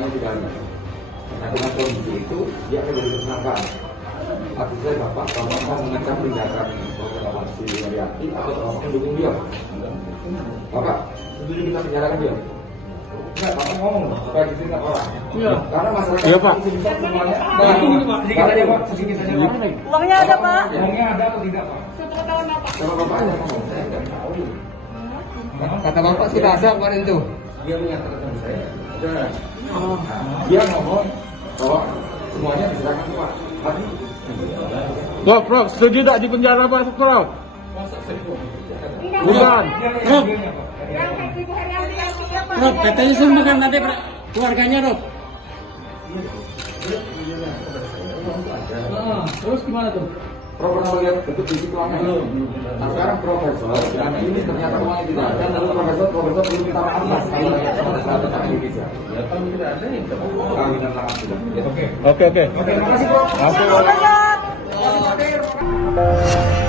uangnya tidak ada. Nah, dengan kondisi itu dia akan jadi tersangka. Artinya Bapak mau mengancam tindakan Bapak si Mariati atau Bapak mendukung dia? Bapak setuju kita penjarakan dia? Enggak, Bapak ngomong supaya ditindak orang. Iya. Karena masyarakat Iya, Pak. ini bisa semuanya. Nah, ini Pak, sedikit aja Pak, sedikit aja Pak. Uangnya ada, Pak? Uangnya ada atau tidak Pak? Kalau Bapak aja ngomong, saya nggak tahu. Kata Bapak sudah ada kemarin tuh. Dia menyatakan sama saya, dia ngomong bahwa semuanya diserahkan ke Pak. Tapi Prof, setuju tak di penjara Pak, Prof? Bukan. Rob, katanya sumbangan nanti keluarganya, Rob. Terus gimana tuh? Prof pernah lihat bentuk fisik uangnya? Nah sekarang Profesor, yang ini ternyata uangnya tidak ada, lalu Profesor belum minta maaf lah sekali lagi sama sahabat Indonesia. Ya kalau tidak ada, ya kita kawinan lama sudah. Oke. Oke, makasih Prof. Oke. Pak.